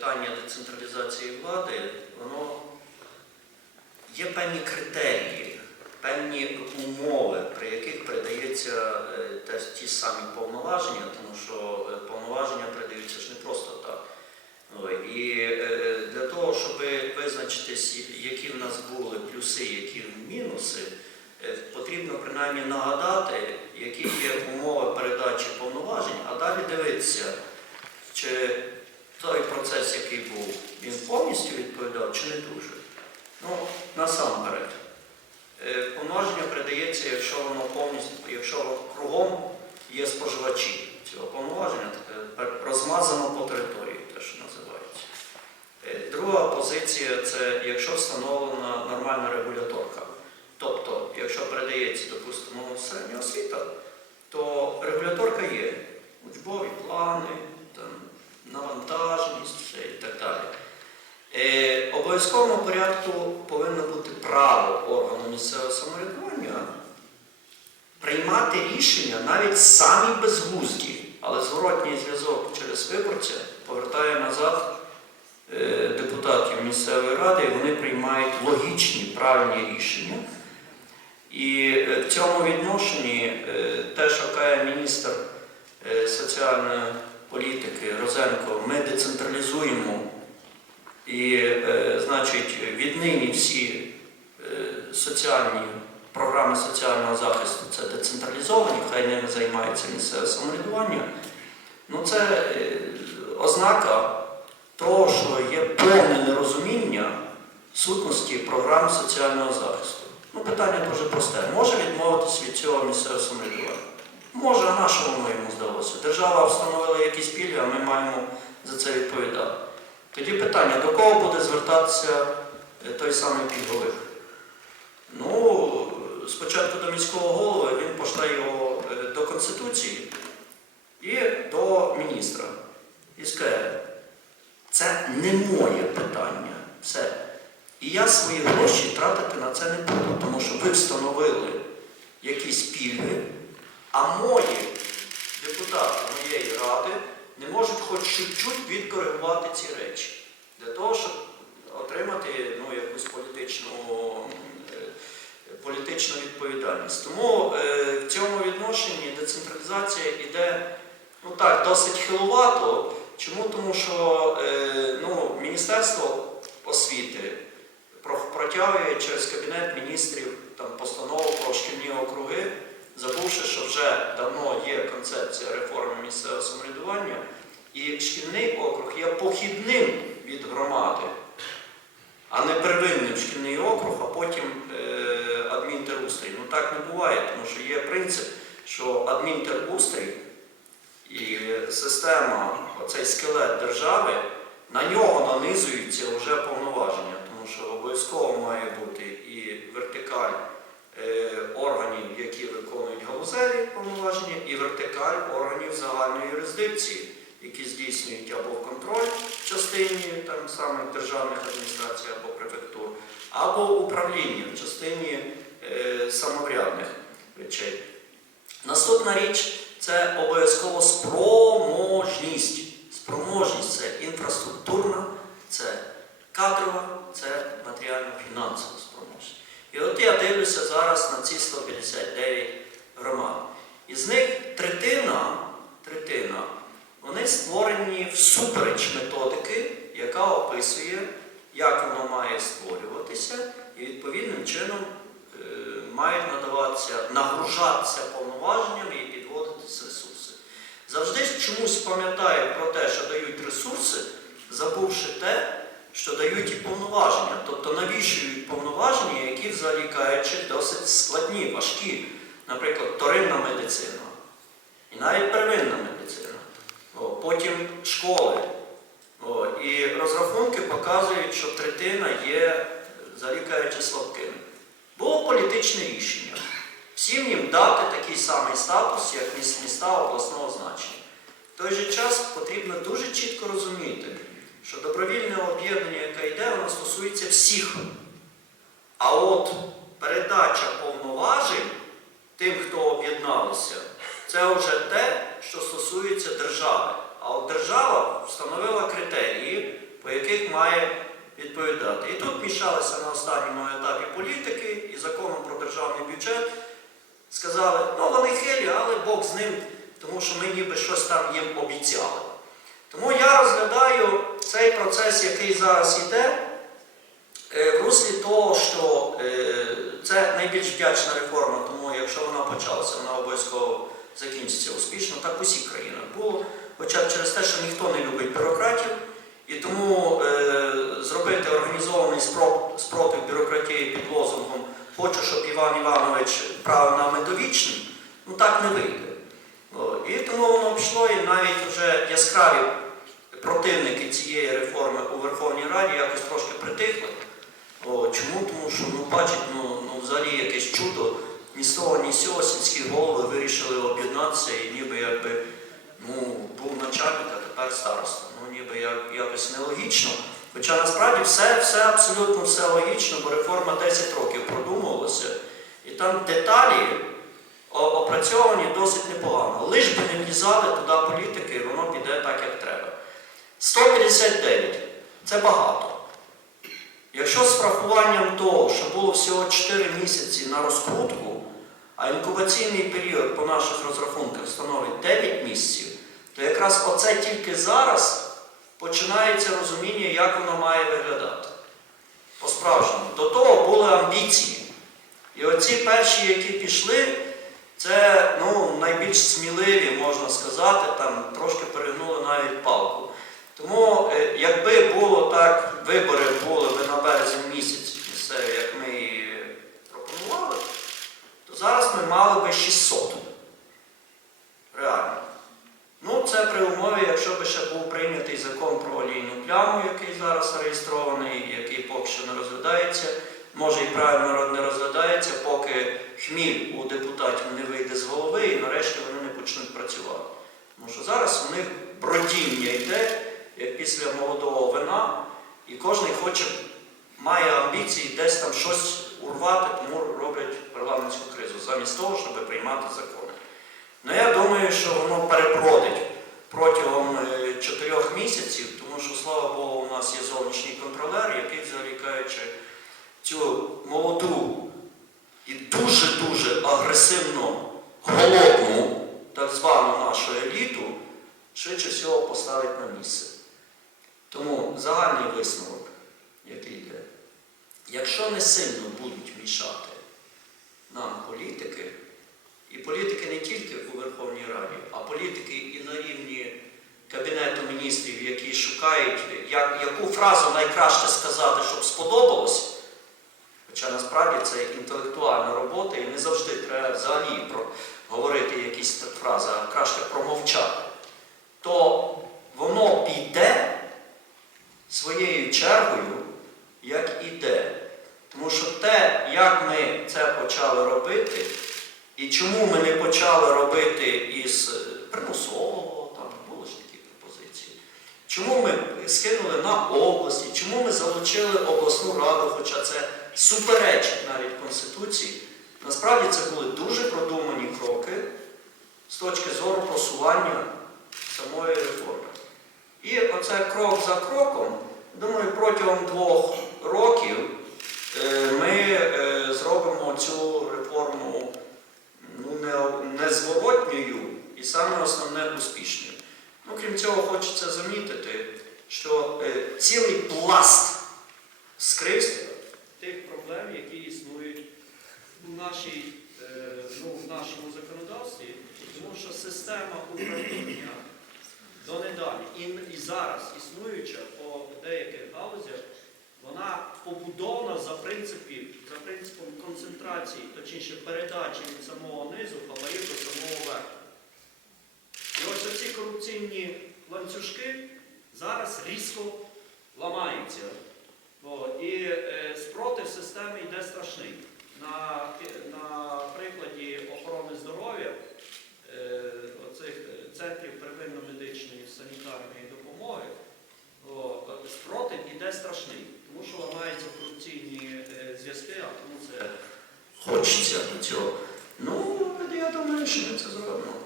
питання децентралізації влади, воно є певні критерії, певні умови, при яких передається е, ті самі повноваження, тому що е, повноваження передаються ж не просто так. Ну, І е, для того, щоб визначитись, які в нас були плюси, які мінуси, потрібно принаймні нагадати, які є умови передачі повноважень, а далі дивитися, чи той процес, який був, він повністю відповідав, чи не дуже. Ну, насамперед, е, повноваження передається, якщо воно повністю, якщо кругом є споживачі цього повноваження, таке розмазано по території, те, що називається. Е, Друга позиція це якщо встановлена нормальна регуляторка. Тобто, якщо передається, допустимо, середня освіта, то регуляторка є. Учбові плани, там, навантаженість все і так далі. Е, обов'язковому порядку повинно бути право органу місцевого самоврядування приймати рішення навіть самі безглузді, але зворотній зв'язок через виборця повертає назад е, депутатів місцевої ради, і вони приймають логічні, правильні рішення. І е, в цьому відношенні е, те, що каже міністр соціальної політики Розенко, ми децентралізуємо і, е, значить, віднині всі е, соціальні програми соціального захисту це децентралізовані, хай ними займається місцеве самоврядування. Ну, це е, ознака того, що є повне нерозуміння сутності програм соціального захисту. Ну, питання дуже просте. Може відмовитись від цього місцеве самоврядування? Може, а на що воно йому здалося? Держава встановила якісь пільги, а ми маємо за це відповідати. Тоді питання, до кого буде звертатися е, той самий пільговик? Ну, спочатку до міського голови, він пошле його е, до Конституції і до міністра. І скаже, це не моє питання. Все. І я свої гроші тратити на це не буду, тому що ви встановили якісь пільги, а мої депутати моєї ради не можуть хоч чуть-чуть відкоригувати ці речі для того, щоб отримати ну, якусь політичну, е, політичну відповідальність. Тому е, в цьому відношенні децентралізація йде ну так, досить хилувато. Чому? Тому що е, ну, Міністерство освіти протягує через Кабінет міністрів там, постанову про шкільні округи, забувши, що вже давно є концепція реформи місцевого самоврядування, і шкільний округ є похідним від громади, а не первинним шкільний округ, а потім е, адмінтерустрій. Ну так не буває, тому що є принцип, що адмінтерустрій і система, оцей скелет держави, на нього нанизуються вже повноваження, тому що обов'язково має бути і вертикаль органів, які виконують галузеві повноваження, і вертикаль органів загальної юрисдикції, які здійснюють або контроль в частині там, самих державних адміністрацій або префектур, або управління в частині е, самоврядних речей. Наступна річ це обов'язково спроможність. Спроможність це інфраструктурна, це кадрова, це матеріально-фінансова спроможність. І от я дивлюся зараз на ці 159 громад. Із них третина, третина вони створені всупереч методики, яка описує, як воно має створюватися, і відповідним чином е, мають надаватися, нагружатися повноваженнями і підводитися ресурси. Завжди чомусь пам'ятають про те, що дають ресурси, забувши те, що дають і повноваження. Тобто навіщують повноваження, які взагалі кажучи досить складні, важкі. Наприклад, вторинна медицина і навіть первинна медицина. О, потім школи. О, і розрахунки показують, що третина є, взагалі кажучи, слабкими. Було політичне рішення. Всім їм дати такий самий статус, як міс- міста обласного значення. В той же час потрібно дуже чітко розуміти, що добровільне об'єднання, яке йде, воно стосується всіх. А от передача повноважень тим, хто об'єдналися, це вже те, що стосується держави. А от держава встановила критерії, по яких має відповідати. І тут мішалися на останньому етапі політики і законом про державний бюджет. Сказали, ну вони хилі, але Бог з ним, тому що ми ніби щось там їм обіцяли. Тому я розглядаю цей процес, який зараз йде, е, в руслі того, що е, це найбільш вдячна реформа, тому якщо вона почалася, вона обов'язково закінчиться успішно, так в усіх країнах було. Хоча через те, що ніхто не любить бюрократів, і тому е, зробити організований спротив, бюрократії під лозунгом Хочу, щоб Іван Іванович правив нами довічно, ну так не вийде. І тому воно пішло, і навіть вже яскраві противники цієї реформи у Верховній Раді якось трошки притихли. О, чому? Тому що, ну, бачить, ну, ну взагалі якесь чудо, ні з того, ні з цього сільські голови вирішили об'єднатися і ніби якби ну, був начальник, а тепер староста. Ну, ніби як, якось нелогічно. Хоча насправді все, все абсолютно все логічно, бо реформа 10 років продумувалася, і там деталі опрацьовані досить непогано. Лиш би не влізали туди політики, і воно піде так, як треба. 159 це багато. Якщо з врахуванням того, що було всього 4 місяці на розкрутку, а інкубаційний період по наших розрахунках становить 9 місяців, то якраз оце тільки зараз починається розуміння, як воно має виглядати. По-справжньому. До того були амбіції. І оці перші, які пішли, це ну, найбільш сміливі, можна сказати, там трошки перегнули навіть палку. Тому, е, якби було так, вибори були би на березень місяць як ми і пропонували, то зараз ми мали би 600. Реально. Ну, це при умові, якщо би ще був прийнятий закон про олійну пляму, який зараз зареєстрований, який поки що не розглядається, може і правильно не розглядається, поки хміль у депутатів не вийде з голови і нарешті вони не почнуть працювати. Тому що зараз у них бродіння йде, як після молодого вина, і кожен хоче, має амбіції десь там щось урвати, тому роблять парламентську кризу, замість того, щоб приймати закони. Ну я думаю, що воно перебродить протягом е, чотирьох місяців, тому що, слава Богу, у нас є зовнішній контролер, який, залікаючи цю молоду і дуже-дуже агресивно голодну так звану нашу еліту, швидше всього поставить на місце. Тому загальний висновок, який йде, якщо не сильно будуть мішати нам політики, і політики не тільки у Верховній Раді, а політики і на рівні Кабінету міністрів, які шукають, як, яку фразу найкраще сказати, щоб сподобалось. Хоча насправді це інтелектуальна робота, і не завжди треба взагалі про, якісь фрази, а краще промовчати, то воно піде своєю чергою, як іде. Тому що те, як ми це почали робити, і чому ми не почали робити із е, примусового, там були ж такі пропозиції. Чому ми скинули на області, чому ми залучили обласну раду, хоча це суперечить навіть Конституції. Насправді це були дуже продумані кроки з точки зору просування самої реформи. І оце крок за кроком, думаю, протягом двох років е, ми е, зробимо цю реформу ну, не, незворотньою і саме основне успішною. Ну, крім цього, хочеться замітити, що е, цілий пласт скривства тих проблем, які існують у, нашій, е, ну, в нашому законодавстві, тому що система управління донедавна і, і зараз існуюча по деяких галузях, вона побудована за, принципі, за принципом концентрації, точніше передачі від самого низу хабарів до самого верху. І ось оці корупційні ланцюжки зараз різко ламаються. О, і е, спротив системи йде страшний. На, на прикладі охорони здоров'я е, оцих центрів первинно-медичної санітарної допомоги спротив іде страшний, тому що ламаються корупційні е, зв'язки, а тому це хочеться цього. Ну, я думаю, що ми це зробимо.